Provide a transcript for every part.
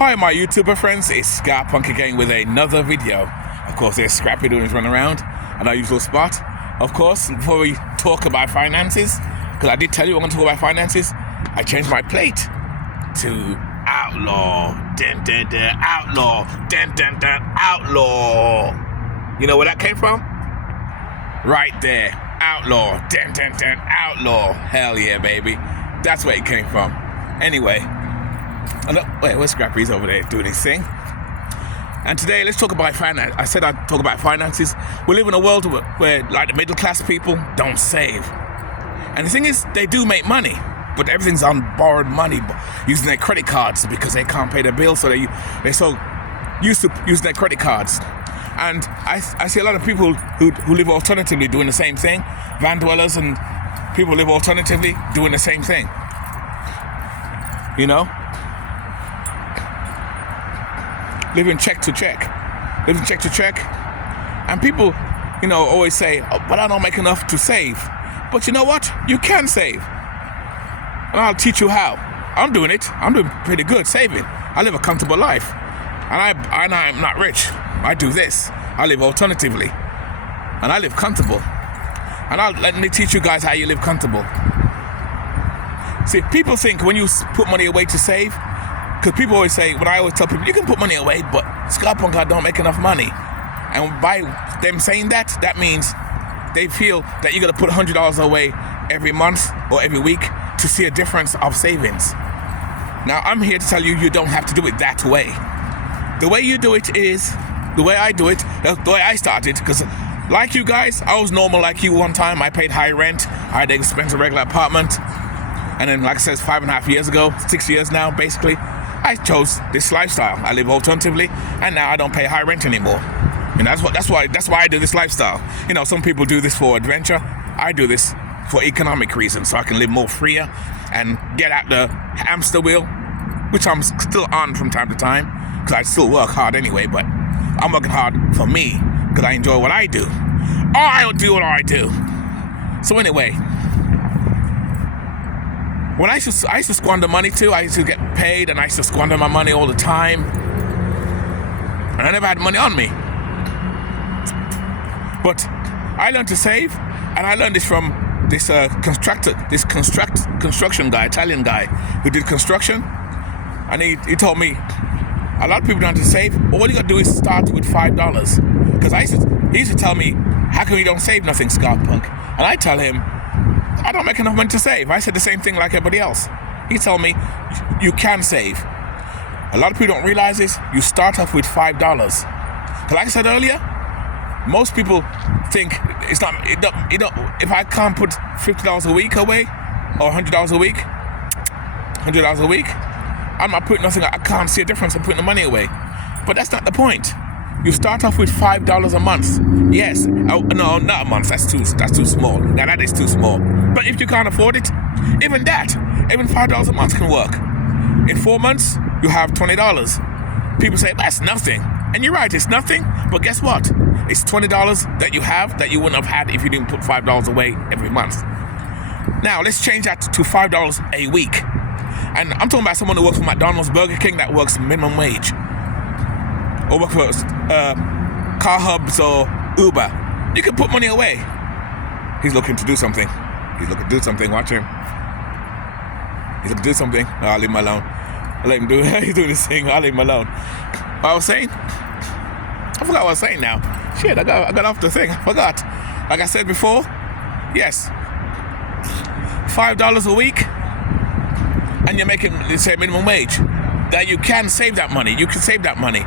Hi my YouTuber friends, it's Scar Punk again with another video. Of course there's Scrappy doing his run around and our usual spot. Of course, before we talk about finances, because I did tell you we're going to talk about finances, I changed my plate to Outlaw, Outlaw, Outlaw. You know where that came from? Right there, Outlaw, Outlaw. Hell yeah, baby. That's where it came from. Anyway, wait, where's Scrappy? He's over there doing his thing. And today, let's talk about finance. I said I'd talk about finances. We live in a world where, like, the middle class people don't save. And the thing is, they do make money, but everything's on borrowed money, using their credit cards because they can't pay their bills, so they're so used to using their credit cards. And I see a lot of people who live alternatively doing the same thing. Van dwellers and people live alternatively doing the same thing. You know? Living check to check. And people, always say, oh, but I don't make enough to save. But you know what? You can save. And I'll teach you how. I'm doing it. I'm doing pretty good saving. I live a comfortable life. And I'm not rich. I do this. I live alternatively. And I live comfortable. And let me teach you guys how you live comfortable. See, people think when you put money away to save, because people always say, when I always tell people, you can put money away, but Scar Punk, I don't make enough money. And by them saying that, that means they feel that you got to put $100 away every month or every week to see a difference of savings. Now, I'm here to tell you, you don't have to do it that way. The way you do it is, the way I do it, the way I started, because like you guys, I was normal like you one time. I paid high rent, I had an expensive regular apartment. And then, like I said, 5.5 years ago, 6 years now, basically, I chose this lifestyle. I live alternatively, and now I don't pay high rent anymore. And that's why I do this lifestyle. Some people do this for adventure. I do this for economic reasons, so I can live more freer and get out the hamster wheel, which I'm still on from time to time, because I still work hard anyway, but I'm working hard for me, because I enjoy what I do. I do what I do. So anyway, when I used to squander money too. I used to get paid and I used to squander my money all the time. And I never had money on me. But I learned to save, and I learned this from this construction guy, Italian guy, who did construction. And he told me, a lot of people don't have to save. All you got to do is start with $5. Because he used to tell me, how come you don't save nothing, Scar Punk? And I tell him, I don't make enough money to save. I said the same thing like everybody else. He told me, you can save. A lot of people don't realize this. You start off with $5. Because like I said earlier, most people think if I can't put $50 a week away, or $100 a week, I'm not putting nothing. I can't see a difference in putting the money away. But that's not the point. You start off with $5 a month. Yes. Oh, no, not a month. That's too small. Now that is too small. But if you can't afford it, even $5 a month can work. In 4 months, you have $20. People say, that's nothing. And you're right, it's nothing. But guess what? It's $20 that you have that you wouldn't have had if you didn't put $5 away every month. Now, let's change that to $5 a week. And I'm talking about someone who works for McDonald's, Burger King, that works minimum wage. Or work for Car Hubs or Uber. You can put money away. He's looking to do something. Watch him. He's looking to do something. No, I'll leave him alone. I'll let him do it. He's doing this thing. I'll leave him alone. What I was saying? I forgot what I was saying now. Shit, I got off the thing. I forgot. Like I said before, yes. $5 a week, and you're making, let's say, minimum wage. That you can save that money. You can save that money.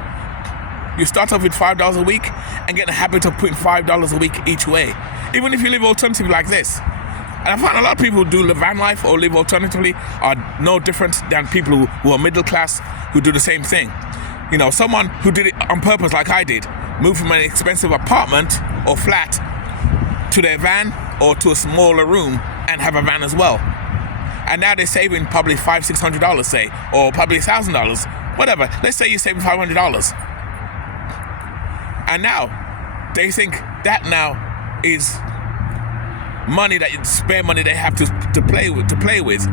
You start off with $5 a week and get the habit of putting $5 a week each way. Even if you live alternatively like this. And I find a lot of people who do live van life or live alternatively are no different than people who are middle class who do the same thing. Someone who did it on purpose like I did, moved from an expensive apartment or flat to their van or to a smaller room and have a van as well. And now they're saving probably $500-600, say, or probably $1,000, whatever. Let's say you're saving $500. And now, they think that now is spare money they have to play with.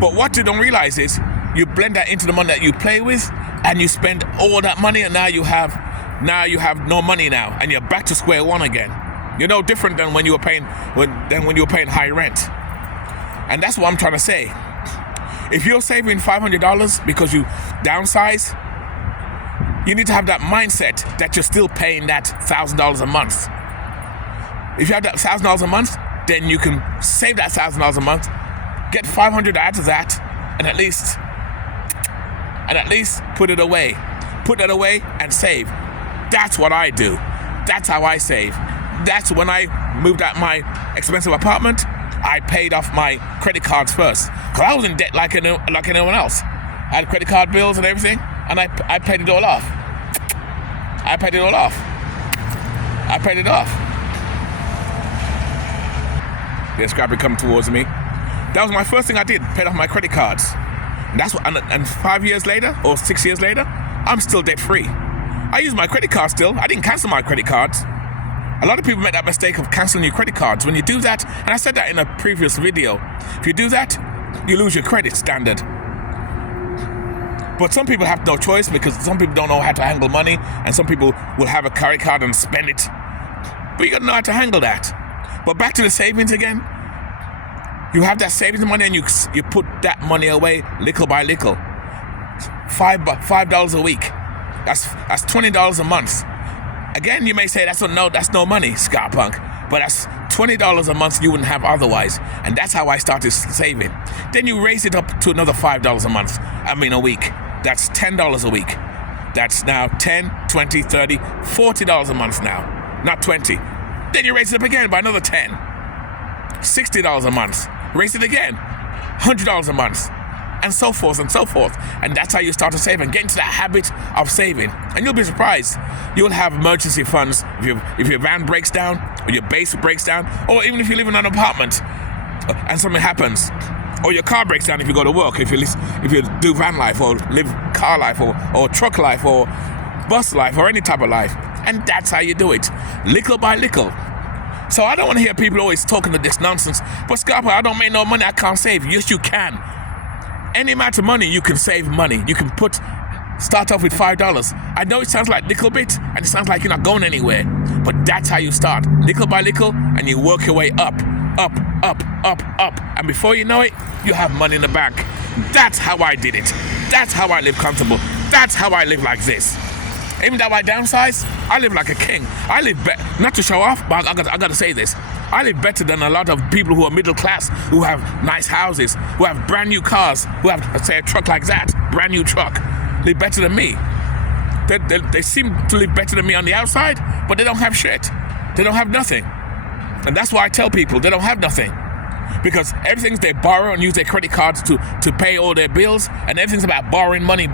But what they don't realize is, you blend that into the money that you play with, and you spend all that money, and now you have no money now, and you're back to square one again. You're no different than when you were paying high rent. And that's what I'm trying to say. If you're saving $500 because you downsize, you need to have that mindset that you're still paying that $1,000 a month. If you have that $1,000 a month, then you can save that $1,000 a month, get $500 out of that, and at least put it away. Put that away and save. That's what I do. That's how I save. That's when I moved out my expensive apartment, I paid off my credit cards first. Because I was in debt like anyone else. I had credit card bills and everything, and I paid it all off. I paid it off. There's Scrappy coming towards me. That was my first thing I did, paid off my credit cards. And that's what. And 5 years later, or 6 years later, I'm still debt free. I use my credit card still. I didn't cancel my credit cards. A lot of people make that mistake of canceling your credit cards. When you do that, and I said that in a previous video, if you do that, you lose your credit standard. But some people have no choice because some people don't know how to handle money, and some people will have a credit card and spend it. But you gotta know how to handle that. But back to the savings again. You have that savings money and you put that money away little by little. $5 a week. That's $20 a month. Again, you may say that's no money, Scott Punk, but that's $20 a month you wouldn't have otherwise. And that's how I started saving. Then you raise it up to another $5 a month. A week. That's $10 a week. That's now $10, $20, $30, $40 a month now. Not 20. Then you raise it up again by another $10. $60 a month. Raise it again. $100 a month. And so forth and so forth. And that's how you start to save and get into that habit of saving. And you'll be surprised. You'll have emergency funds if your van breaks down, or your base breaks down, or even if you live in an apartment and something happens, or your car breaks down if you go to work, if you do van life, or live car life, or truck life, or bus life, or any type of life. And that's how you do it, little by little. So I don't want to hear people always talking to this nonsense. But Scarpa, I don't make no money, I can't save. Yes, you can. Any amount of money, you can save money. You can start off with $5. I know it sounds like little bit, and it sounds like you're not going anywhere. But that's how you start, little by little, and you work your way up. And before you know it, you have money in the bank. That's how I did it. That's how I live comfortable. That's how I live like this. Even though I downsize, I live like a king. I live better, not to show off, but I got to say this. I live better than a lot of people who are middle class, who have nice houses, who have brand new cars, who have, say, a truck like that, brand new truck, live better than me. They seem to live better than me on the outside, but they don't have shit. They don't have nothing. And that's why I tell people they don't have nothing. Because everything's they borrow and use their credit cards to pay all their bills, and everything's about borrowing money.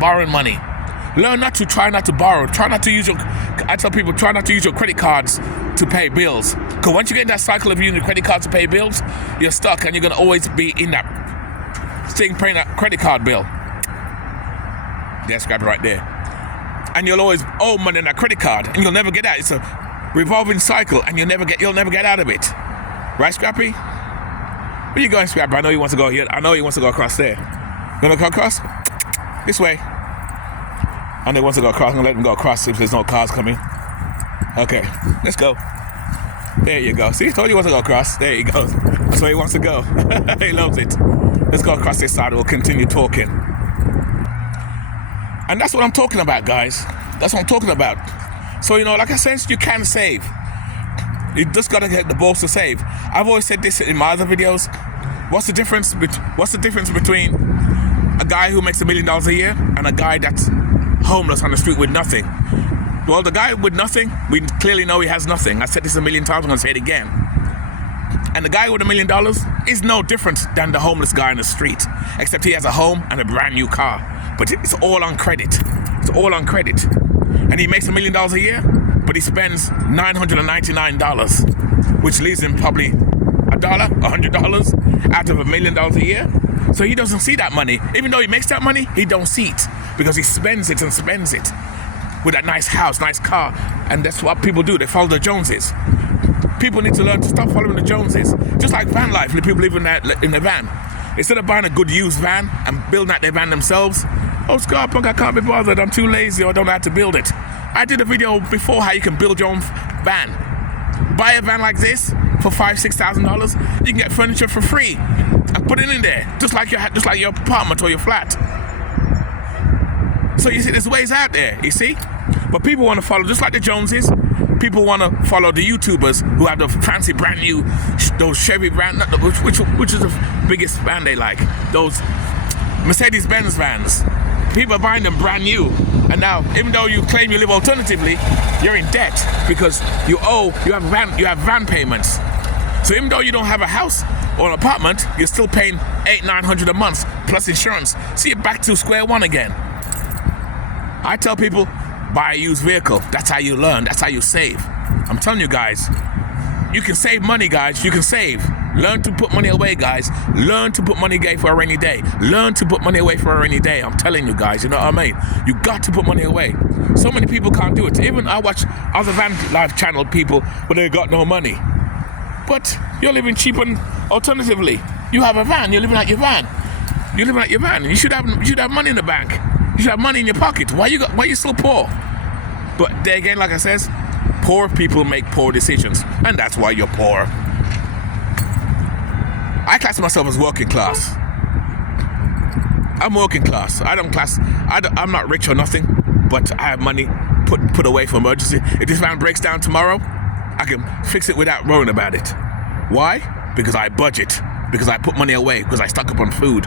Learn try not to borrow. I tell people, try not to use your credit cards to pay bills. Because once you get in that cycle of using your credit cards to pay bills, you're stuck and you're going to always be in that thing paying that credit card bill. Yeah, scrap it right there. And you'll always owe money on that credit card and you'll never get out. It's a revolving cycle and you'll never get out of it. Right, Scrappy? Where you going, Scrappy? I know he wants to go here. I know he wants to go across there. You want to go across? This way. I know he wants to go across. I'm going to let him go across if there's no cars coming. Okay, let's go. There you go. See, I told you he wants to go across. There he goes. That's where he wants to go. He loves it. Let's go across this side. We'll continue talking. And that's what I'm talking about, guys. That's what I'm talking about. So, like I said, you can save. You just got to get the balls to save. I've always said this in my other videos. What's the difference between a guy who makes $1 million a year and a guy that's homeless on the street with nothing? Well, the guy with nothing, we clearly know he has nothing. I said this a million times, I'm going to say it again. And the guy with $1 million is no different than the homeless guy on the street, except he has a home and a brand new car. But it's all on credit. It's all on credit. And he makes $1 million a year, but he spends $999, which leaves him probably $100 out of $1 million a year. So he doesn't see that money. Even though he makes that money, he don't see it because he spends it with that nice house, nice car. And that's what people do. They follow the Joneses. People need to learn to stop following the Joneses. Just like van life, people live in the van. Instead of buying a good used van and building out their van themselves, oh, Scott Punk, I can't be bothered, I'm too lazy, or I don't know how to build it. I did a video before how you can build your own van. Buy a van like this for $5,000-$6,000. You can get furniture for free and put it in there, just like your apartment or your flat. So you see, there's ways out there, you see? But people want to follow, just like the Joneses, people want to follow the YouTubers who have the fancy brand new, those Chevy brand, which is the biggest van they like, those Mercedes-Benz vans. People are buying them brand new. And now, even though you claim you live alternatively, you're in debt because you have van payments. So even though you don't have a house or an apartment, you're still paying $800-900 a month plus insurance. So you're back to square one again. I tell people, buy a used vehicle. That's how you learn. That's how you save. I'm telling you guys, you can save money, guys. You can save. Learn to put money away, guys. Learn to put money away for a rainy day. Learn to put money away for a rainy day. I'm telling you guys, you know what I mean? You got to put money away. So many people can't do it. Even I watch other van life channel people, but they got no money. But you're living cheap and alternatively. You have a van. You're living out your van. You're living out your van. You should have money in the bank. You should have money in your pocket. Why you still poor? But there again, like I says, poor people make poor decisions, and that's why you're poor. I class myself as working class. I'm working class. I'm not rich or nothing, but I have money put away for emergency. If this van breaks down tomorrow, I can fix it without worrying about it. Why? Because I budget. Because I put money away. Because I stock up on food.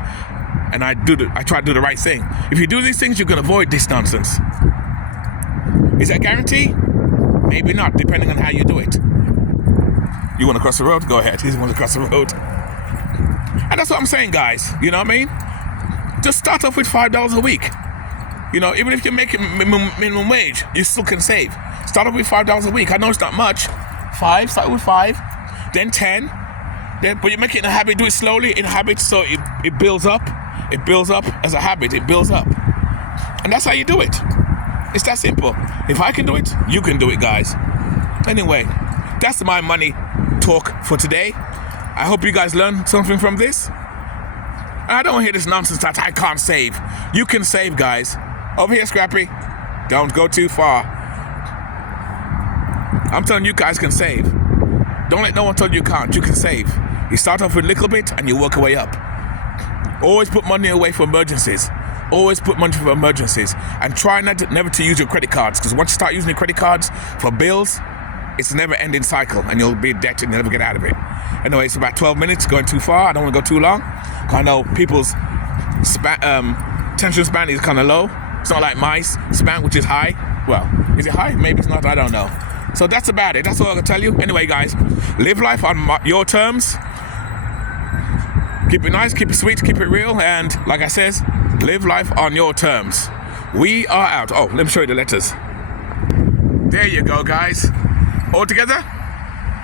And I try to do the right thing. If you do these things, you can avoid this nonsense. Is that a guarantee? Maybe not, depending on how you do it. You want to cross the road? Go ahead. He wants to cross the road. And that's what I'm saying, guys. You know what I mean? Just start off with $5 a week. You know, even if you're making minimum wage, you still can save. Start off with $5 a week. I know it's not much. Start with 5, then 10. But you make it in a habit. Do it slowly in a habit, so it builds up. It builds up as a habit. It builds up. And that's how you do it. It's that simple. If I can do it, you can do it, guys. Anyway, that's my money talk for today. I hope you guys learned something from this. I don't hear this nonsense that I can't save. You can save, guys. Over here, Scrappy. Don't go too far. I'm telling you guys can save. Don't let no one tell you can't. You can save. You start off with a little bit and you work your way up. Always put money away for emergencies. Always put money for emergencies. And try never to use your credit cards, because once you start using your credit cards for bills, it's a never-ending cycle and you'll be in debt and you'll never get out of it. Anyway, it's about 12 minutes, going too far. I don't want to go too long. I know people's attention span is kind of low. It's not like my span, which is high. Well, is it high? Maybe it's not. I don't know. So that's about it. That's all I can tell you. Anyway, guys, live life on your terms. Keep it nice, keep it sweet, keep it real. And like I says, live life on your terms. We are out. Oh, let me show you the letters. There you go, guys. All together,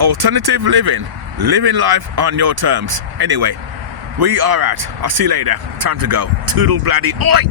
alternative living. Living life on your terms. Anyway, we are out. I'll see you later. Time to go. Toodle bloody oi!